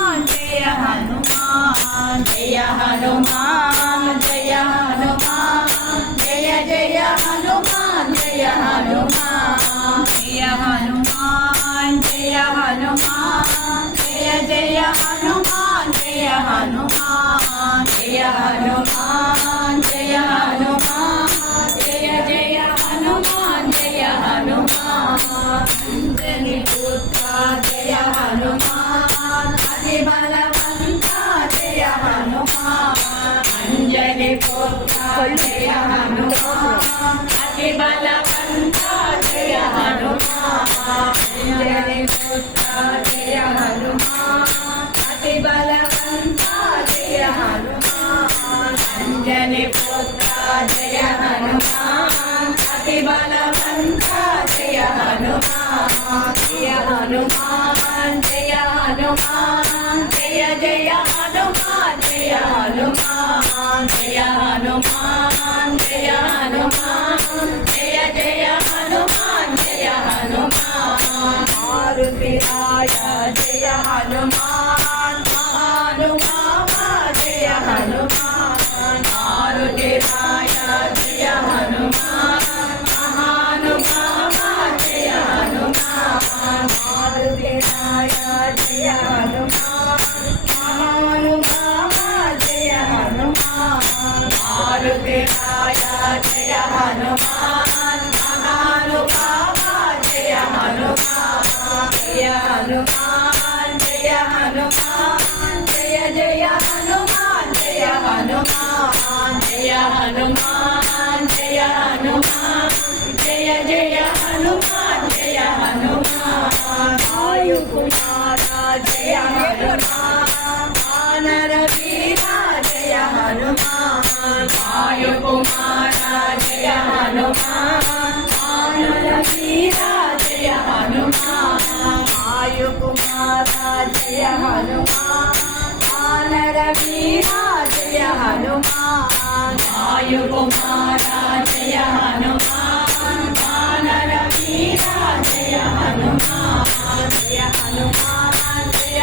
हनुमान जय हनुमान जय हनुमान जय हनुमान जय जय हनुमान जय हनुमान जय हनुमान जय हनुमान जय जय हनुमान जय हनुमान जय हनुमान जय हनुमान जय जय हनुमान जय हनुमान अंजनी पुत्र जय हनुमान अति बलवंता जय हनुमान अंजनी पुत्र जय हनुमान अति बलवंता जय हनुमान अंजनी पुत्र जय हनुमान अति बलवंता जय हनुमान अंजनी पुत्र जय हनुमान अति बलवंता जय हनुमान जय हनुमान जय हनुमान जय जय हनुमान जय हनुमान जय हनुमान जय हनुमान जय जय हनुमान जय हनुमान मारुति राया जय हनुमान महानुभावा जय हनुमान मारुति राया जय हनुमान महानुभावा जय हनुमान मारुति राया जय हनुमान महानुभावा जय हनुमान मारुति राया जय हनुमान महानुभावा जय हनुमान जय हनुमान जय हनुमान जय जय हनुमान जय हनुमान जय हनुमान जय हनुमान जय जय हनुमान जय हनुमान वायु कुमारा जय हनुमान वानर वीरा जय हनुमान वायु कुमारा जय हनुमान वानर वीरा जय हनुमान वायु कुमारा जय हनुमान वानर वीरा जय हनुमान वायु कुमारा जय हनुमान वानर वीरा जय हनुमान जय हनुमान जय